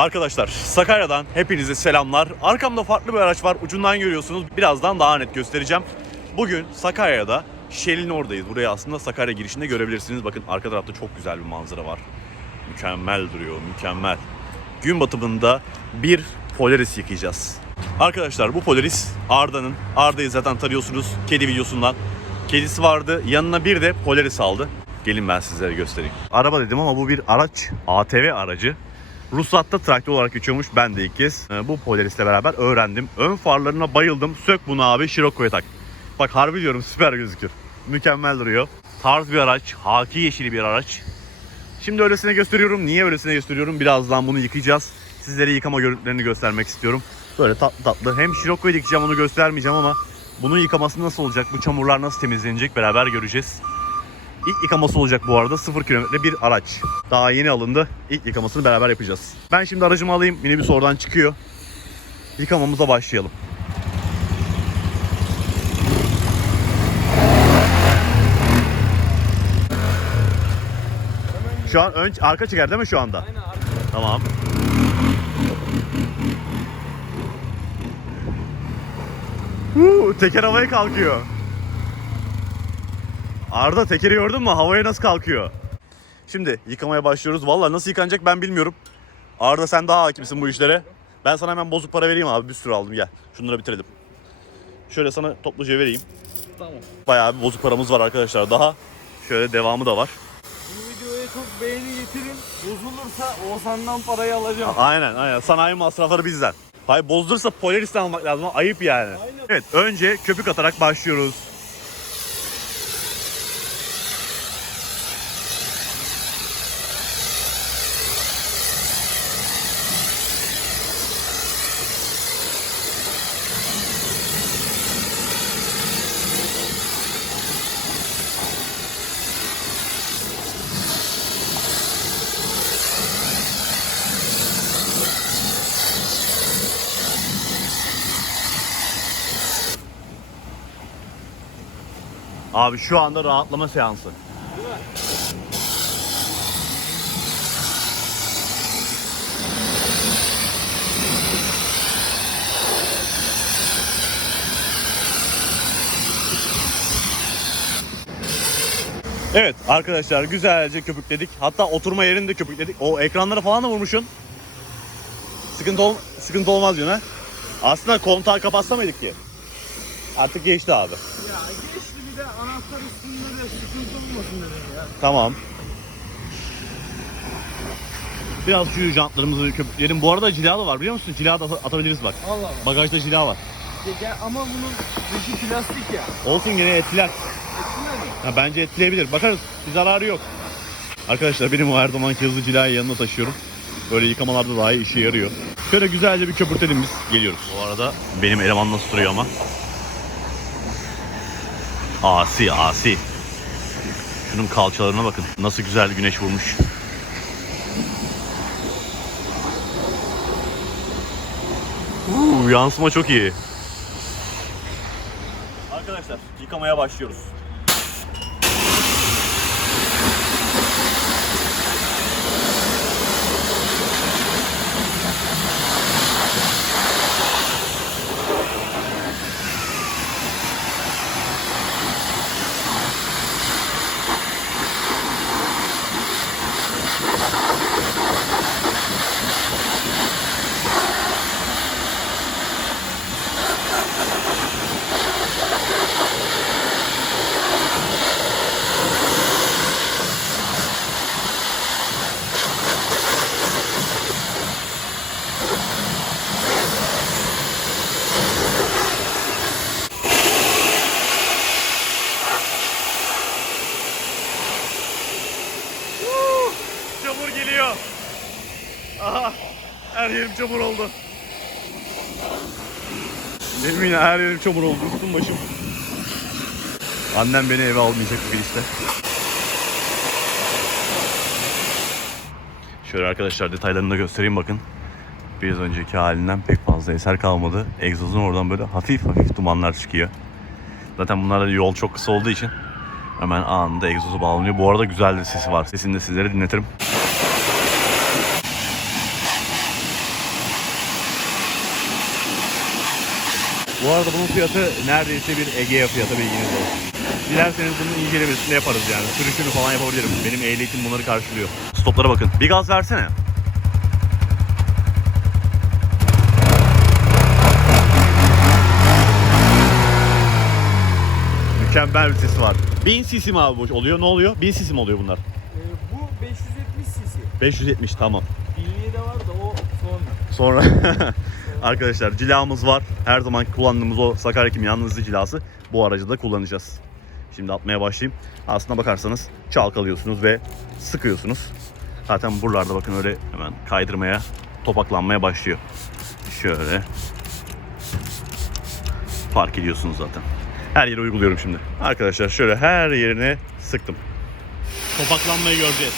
Arkadaşlar Sakarya'dan hepinize selamlar. Arkamda farklı bir araç var. Ucundan görüyorsunuz. Birazdan daha net göstereceğim. Bugün Sakarya'da Shell'in oradayız. Buraya aslında Sakarya girişinde görebilirsiniz. Bakın arka tarafta çok güzel bir manzara var. Mükemmel duruyor, mükemmel. Gün batımında bir Polaris yıkayacağız. Arkadaşlar bu Polaris Arda'nın. Arda'yı zaten tanıyorsunuz kedi videosundan. Kedisi vardı. Yanına bir de Polaris aldı. Gelin ben sizlere göstereyim. Araba dedim ama bu bir araç. ATV aracı. Ruhsatta traktör olarak geçiyormuş. Ben de ilk kez e, bu Polaris'le beraber öğrendim. Ön farlarına bayıldım. Sök bunu abi Scirocco'ya tak. Bak harbi diyorum süper gözükür. Mükemmel duruyor. Tarz bir araç. Haki yeşili bir araç. Şimdi öylesine gösteriyorum. Niye öylesine gösteriyorum? Birazdan bunu yıkayacağız. Sizlere yıkama görüntülerini göstermek istiyorum. Böyle tatlı tatlı. Hem Scirocco'yu yıkayacağım onu göstermeyeceğim ama bunun yıkaması nasıl olacak? Bu çamurlar nasıl temizlenecek? Beraber göreceğiz. İlk yıkaması olacak bu arada. 0 kilometre bir araç. Daha yeni alındı. İlk yıkamasını beraber yapacağız. Ben şimdi aracımı alayım. Minibüs oradan çıkıyor. Yıkamamıza başlayalım. Şu an ön arka çeker değil mi şu anda? Aynen abi. Tamam. Huu, teker havaya kalkıyor. Arda tekeri gördün mü? Havaya nasıl kalkıyor? Şimdi yıkamaya başlıyoruz. Vallahi nasıl yıkanacak ben bilmiyorum. Arda sen daha hakimsin bu işlere. Ben sana hemen bozuk para vereyim abi. Bir sürü aldım gel. Şunları bitirelim. Şöyle sana topluca vereyim. Tamam. Bayağı bir bozuk paramız var arkadaşlar daha. Şöyle devamı da var. Bu videoya çok beğeni getirin. Bozulursa Oğuzhan'dan parayı alacağım. Aynen aynen. Sanayi masrafları bizden. Hayır bozdursa Polaris'ten almak lazım. Ayıp yani. Aynen. Evet önce köpük atarak başlıyoruz. Abi şu anda rahatlama seansı. Evet arkadaşlar güzelce köpükledik. Hatta oturma yerini de köpükledik. O ekranları falan da vurmuşsun. Sıkıntı, ol sıkıntı olmaz diyorsun ha. Aslında kontağı kapatsa mıydık ki? Artık geçti abi. Ya geçti bir de anahtar üstünde de sıkıntı olmasın dedim ya. Tamam. Biraz şu jantlarımızı köpükleyelim. Bu arada cila da var biliyor musun? Cila da at- atabiliriz bak. Allah Allah. Bagajda cila var. Ya, ama bunun dışı plastik ya. Olsun gene etkiler. Etkiler mi? Ha, bence etkileyebilir. Bakarız. Bir zararı yok. Arkadaşlar benim o her zamanki hızlı cilayı yanına taşıyorum. Böyle yıkamalarda daha iyi işe yarıyor. Şöyle güzelce bir köpürtelim biz. Geliyoruz. Bu arada benim eleman nasıl duruyor ama. Asi asi. Şunun kalçalarına bakın. Nasıl güzel güneş vurmuş. Uuu, yansıma çok iyi. Arkadaşlar yıkamaya başlıyoruz. Çamur geliyor. Aha. Her yerim çamur oldu. Benim yine her yerim çamur oldu. Üstüm başım. Annem beni eve almayacak bugün işte. Şöyle arkadaşlar detaylarını da göstereyim bakın. Biraz önceki halinden pek fazla eser kalmadı. Egzozun oradan böyle hafif hafif dumanlar çıkıyor. Zaten bunlarda yol çok kısa olduğu için hemen anında egzozu bağlanıyor. Bu arada güzel de sesi var. Sesini de sizlere dinletirim. Bu arada bunun fiyatı neredeyse bir Egea fiyatı bilginiz olsun. Dilerseniz bunun incelemesini yaparız yani. Sürüşünü falan yapabilirim. Benim ehliyetim bunları karşılıyor. Stoplara bakın. Bir gaz versene. Mükemmel bir sesi var. 1000 cc mi abi bu oluyor? Ne oluyor? 1000 cc mi oluyor bunlar? Ee, bu 570 cc. 570 tamam. Billiye de var da o sonra. Sonra arkadaşlar cilamız var. Her zaman kullandığımız o Sakarya Kim yalnızlı cilası. Bu aracı da kullanacağız. Şimdi atmaya başlayayım. Aslına bakarsanız çalkalıyorsunuz ve sıkıyorsunuz. Zaten buralarda bakın öyle hemen kaydırmaya, topaklanmaya başlıyor. Şöyle. Fark ediyorsunuz zaten. Her yere uyguluyorum şimdi. Arkadaşlar şöyle her yerine sıktım. Topaklanmayı göreceğiz.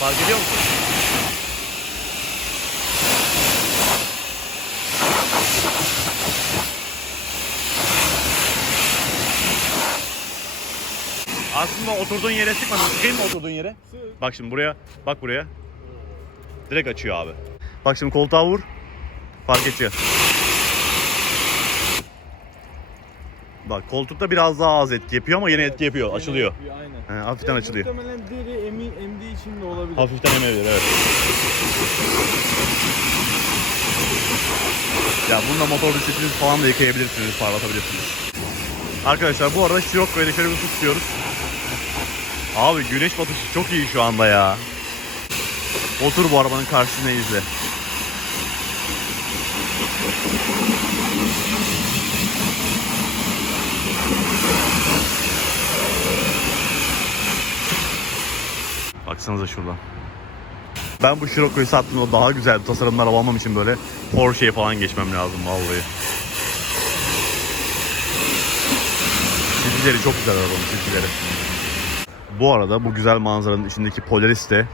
Fark ediyor musun? Aslında oturduğun yere sıkmadın. Sıkayım mı oturduğun yere? Sık. Bak şimdi buraya, bak buraya. Direkt açıyor abi. Bak şimdi koltuğa vur. Fark edeceğiz. Bak koltukta biraz daha az etki yapıyor ama yine etki yapıyor. Yine Açılıyor. yapıyor, Aynen. He, hafiften Ve açılıyor. Muhtemelen deri emi, emdiği için de olabilir. Hafiften emebilir evet. Ya bununla motor bisikletinizi falan da yıkayabilirsiniz, parlatabilirsiniz. Arkadaşlar bu arada Scirocco'ya şöyle bir su tutuyoruz. Abi güneş batışı çok iyi şu anda ya. Otur bu arabanın karşısına izle. Baksanıza şuradan. Ben bu Scirocco'yu sattım o daha güzel tasarımlar almam için böyle Porsche'ye falan geçmem lazım vallahi. Çizgileri çok güzel arabanın çizgileri. Bu arada bu güzel manzaranın içindeki Polaris de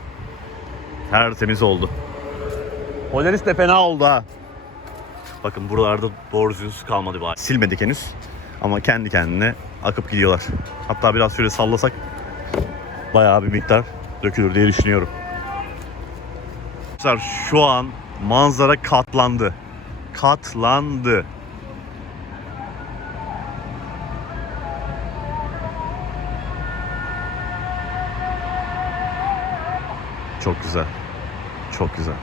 tertemiz oldu. Polaris de fena oldu ha. Bakın buralarda doğru kalmadı bari. Silmedik henüz. Ama kendi kendine akıp gidiyorlar. Hatta biraz şöyle sallasak bayağı bir miktar dökülür diye düşünüyorum. Arkadaşlar şu an manzara katlandı. Katlandı. Çok güzel. Çok güzel.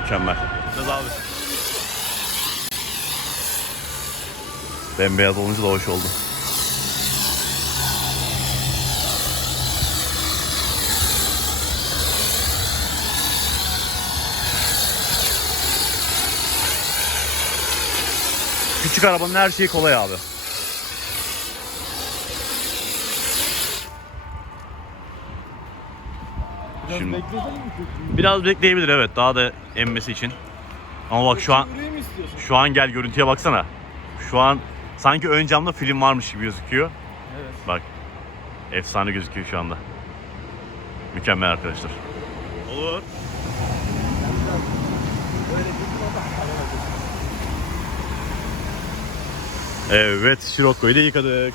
Mükemmel. Biraz abi. Bembeyaz olunca da hoş oldu. Küçük arabanın her şeyi kolay abi. Biraz Şimdi-? Biraz bekleyebilir evet daha da emmesi için. Ama bak şu an şu an gel görüntüye baksana. Şu an sanki ön camda film varmış gibi gözüküyor. Evet. Bak. Efsane gözüküyor şu anda. Mükemmel arkadaşlar. Olur. Böyle bir Evet, Scirocco'yu da yıkadık.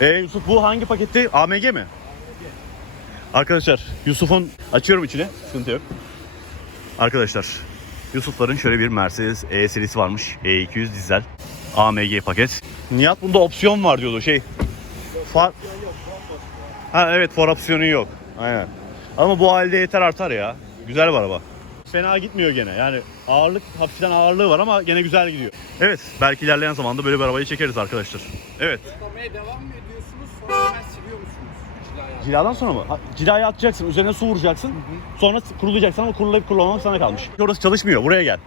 Ee, Yusuf bu hangi paketti? AMG mi? Arkadaşlar Yusuf'un açıyorum içine. Sıkıntı yok. Arkadaşlar Yusuf'ların şöyle bir Mercedes E serisi varmış. E200 dizel. AMG paket. Nihat bunda opsiyon var diyordu şey. Far... Ha evet far opsiyonu yok. Aynen. Ama bu halde yeter artar ya. Güzel bir araba. Fena gitmiyor gene. Yani ağırlık hafiften ağırlığı var ama gene güzel gidiyor. Evet belki ilerleyen zamanda böyle bir arabayı çekeriz arkadaşlar. Evet. Yıkamaya devam mı ediyorsunuz sonra hemen siliyor musunuz? Cilaya. Ciladan sonra mı? Ha, Cilayı atacaksın, üzerine su vuracaksın. Sonra kurulayacaksın ama kurulayıp kurulamamak sana kalmış. Orası çalışmıyor, buraya gel.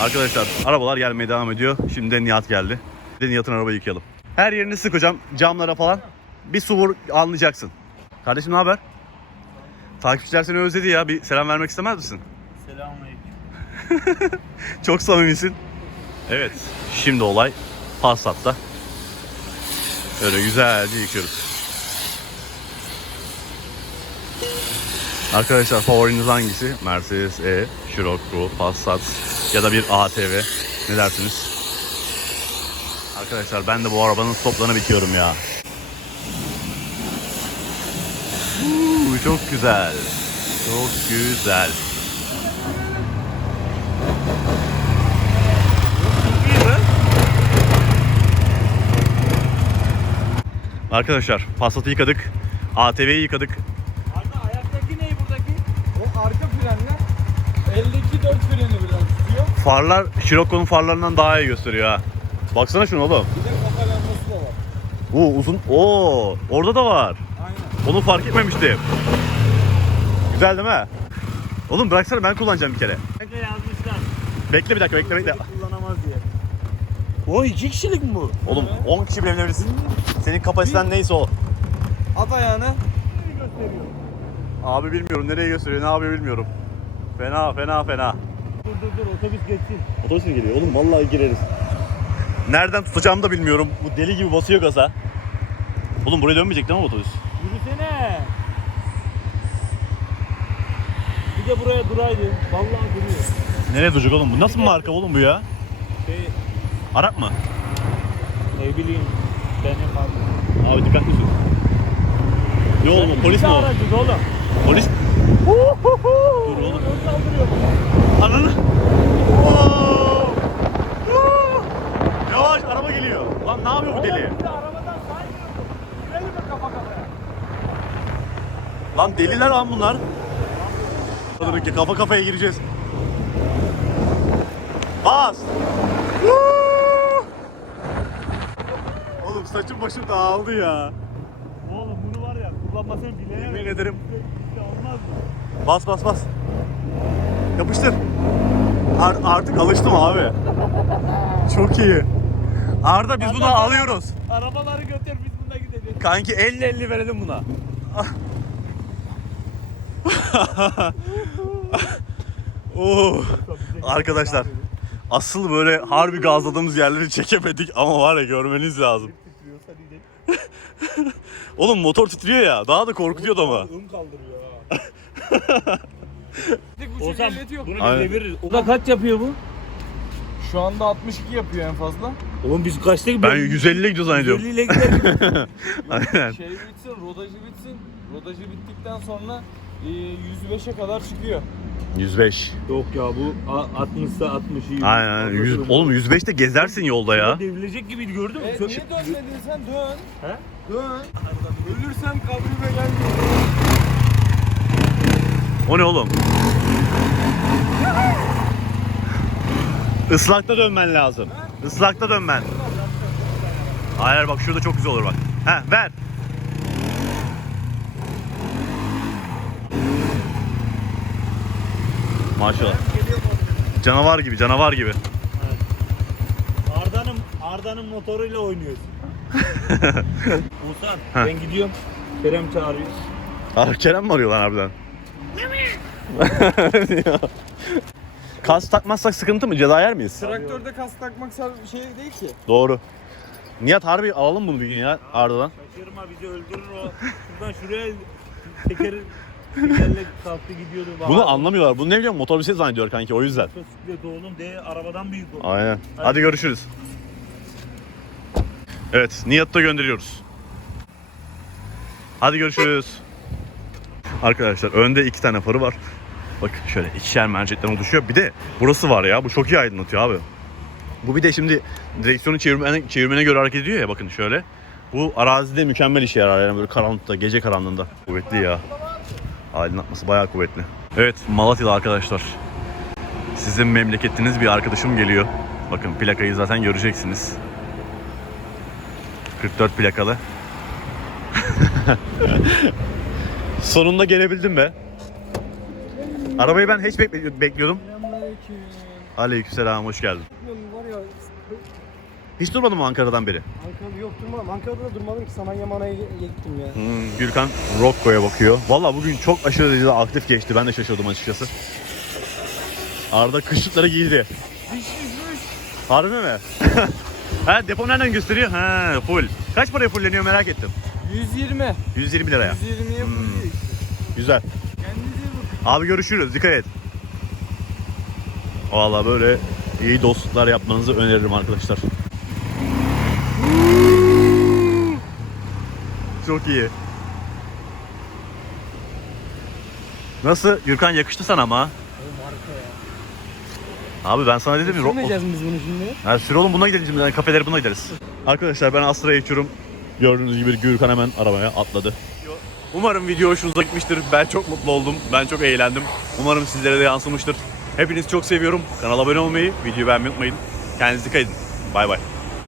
Arkadaşlar arabalar gelmeye devam ediyor. Şimdi de Nihat geldi. Bir de Nihat'ın arabayı yıkayalım. Her yerini sık hocam, camlara falan. Bir su vur, anlayacaksın. Kardeşim ne haber? Takipçiler seni özledi ya. Bir selam vermek istemez misin? Selamünaleyküm. Çok samimisin. Evet. Şimdi olay Passat'ta. Böyle güzelce yıkıyoruz. Arkadaşlar favoriniz hangisi? Mercedes E, Scirocco, Passat ya da bir ATV. Ne dersiniz? Arkadaşlar ben de bu arabanın stoplarını bitiyorum ya. Çok güzel. Çok güzel. Arkadaşlar Passat'ı yıkadık. ATV'yi yıkadık. Arda ayaktaki ne buradaki? O arka frenler. Eldeki dört freni birden tutuyor. Farlar Scirocco'nun farlarından daha iyi gösteriyor ha. Baksana şuna oğlum. Bir de kafa lambası da var. Oo uzun. Oo orada da var. Onu fark etmemiştim. Güzel değil mi? Oğlum bıraksana ben kullanacağım bir kere. Kanka yazmışlar. Bekle bir dakika bekle bekle. Kullanamaz diye. O iki kişilik mi bu? Oğlum 10 kişi binebilirsin. Senin kapasiten neyse o. At ayağını. Abi bilmiyorum nereye gösteriyor ne yapıyor bilmiyorum. Fena fena fena. Dur dur dur otobüs geçsin. Otobüs mü geliyor? Oğlum vallahi gireriz. Nereden tutacağımı da bilmiyorum. Bu deli gibi basıyor gaza. Oğlum buraya dönmeyecek değil mi otobüs? Bir de buraya duraydı. Vallahi duruyor. Nereye duracak oğlum? Bu nasıl bir marka oğlum bu ya? Şey, Arap mı? ne bileyim. Benim abi. Abi dikkatli sür. Ne oğlum o? polis mi o? aracız oğlum. Polis Dur oğlum. Ananı. Oo! Oo! Yavaş araba geliyor. Lan ne yapıyor bu deli? Bir de arabadan saymıyor. Girelim mi kafa kafaya? Lan deliler lan bunlar. Dur ki kafa kafaya gireceğiz. Bas. Oğlum saçım başım dağıldı ya. Oğlum bunu var ya kullanmasını bilemem. Yemin ederim. Olmaz mı? Bas bas bas. Yapıştır. Ar- artık alıştım abi. Çok iyi. Arda biz bunu alıyoruz. Arabaları götür biz bunda gidelim. Kanki 50-50 verelim buna. Oo. Arkadaşlar asıl böyle harbi gazladığımız yerleri çekemedik ama var ya görmeniz lazım. Oğlum motor titriyor ya daha da korkutuyor ama. Ön kaldırıyor ha. Ozan bunu bir deviririz. O da kaç yapıyor bu? Şu anda 62 yapıyor en fazla. Oğlum biz kaçta Ben gidiyoruz? 150 ile gidiyor zannediyorum. 150 ile gidelim. Aynen. Şey bitsin, rodajı bitsin. Rodajı bittikten sonra e, 105'e kadar çıkıyor. 105. Yok ya bu a- 60'sa 60 iyi. Aynen. 100, oğlum 105'te gezersin yolda ya. Devrilecek gibiydi gördün mü? E, Çok- niye dönmedin sen? Dön. He? Dön. Ölürsem kabrime gelmiyor. O ne oğlum? Islakta dönmen lazım. Islakta dönmen. Hayır bak şurada çok güzel olur bak. He ver. Maşallah. Canavar gibi, canavar gibi. Arda'nın Arda'nın motoruyla oynuyoruz. Musa Heh. ben gidiyorum. Kerem çağırıyor. Abi Kerem mi arıyor lan harbiden? Ya. Kas takmazsak sıkıntı mı? Ceza yer miyiz? Traktörde kas takmak bir şey değil ki. Doğru. Nihat harbi alalım bunu bir gün ya Arda'dan. Şaşırma bizi öldürür o. Şuradan şuraya teker tekerle kalktı gidiyordu. Bunu anlamıyorlar. Bunu ne biliyor musun? Motor bisiklet zannediyor kanki o yüzden. Motosiklet oğlum de arabadan büyük o. Aynen. Hadi görüşürüz. Evet, Nihat'ı da gönderiyoruz. Hadi görüşürüz. Arkadaşlar önde iki tane farı var. Bak şöyle ikişer mercekten oluşuyor. Bir de burası var ya. Bu çok iyi aydınlatıyor abi. Bu bir de şimdi direksiyonu çevirmene, çevirmene göre hareket ediyor ya bakın şöyle. Bu arazide mükemmel işe yarar yani böyle karanlıkta, gece karanlığında. Kuvvetli ya. Aydınlatması bayağı kuvvetli. Evet Malatyalı arkadaşlar. Sizin memleketiniz bir arkadaşım geliyor. Bakın plakayı zaten göreceksiniz. 44 plakalı. Sonunda gelebildim be. Arabayı ben hiç bekle- bekliyordum. Selamünaleyküm. Aleykümselam hoş geldin. Bilmiyorum var ya Hiç durmadın mı Ankara'dan beri? Ankara'da yok durmadım. Ankara'da da durmadım ki Samanya Mana'ya gittim ya. Hmm, Gürkan Rocco'ya bakıyor. Valla bugün çok aşırı derecede aktif geçti. Ben de şaşırdım açıkçası. Arda kışlıkları giydi. Harbi mi? ha depo nereden gösteriyor? Ha full. Kaç paraya fulleniyor merak ettim. 120. 120 liraya. 120'ye Hmm. full. Güzel. Abi görüşürüz. Dikkat et. Valla böyle iyi dostluklar yapmanızı öneririm arkadaşlar. Çok iyi. Nasıl? Gürkan yakıştı sana ama. Abi ben sana dedim. ro- Sürmeyeceğiz biz bunu şimdi. Ha, sür oğlum buna gidelim. Yani kafelere buna gideriz. Arkadaşlar ben Astra'ya geçiyorum. Gördüğünüz gibi Gürkan hemen arabaya atladı. Umarım video hoşunuza gitmiştir. Ben çok mutlu oldum. Ben çok eğlendim. Umarım sizlere de yansımıştır. Hepinizi çok seviyorum. Kanala abone olmayı, videoyu beğenmeyi unutmayın. Kendinize dikkat edin. Bay bay.